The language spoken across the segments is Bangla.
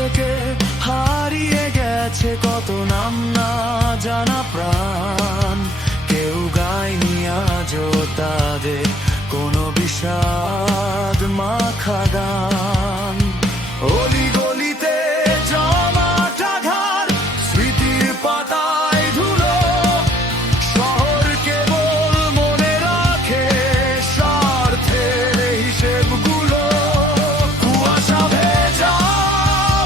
থেকে হারিয়ে গেছে কত নাম না জানা প্রাণ। কেউ গায়নি আজও তাদের কোনো বিষাদ মাখা গান। অলি গলিতে জমাটা ঘর, স্মৃতির পাতায় ধুলো। শহর কেবল মনে রাখে স্বার্থের হিসেবগুলো। কুয়াশা ভেজা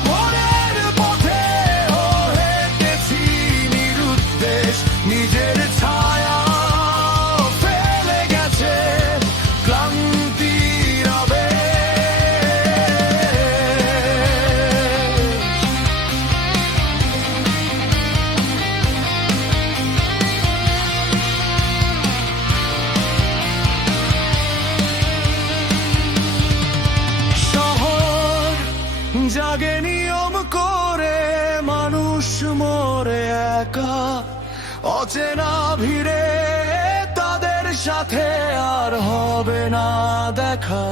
ভোরের পথে হেঁটেছি নিরুদ্দেশ, নিজের ছায়া ফেলে গেছে ক্লান্তির আবেশ। শহর জাগে নিয়ম করে, মানুষ মরে একা। অচেনা ভিড়ে তাদের সাথে আর হবে না দেখা।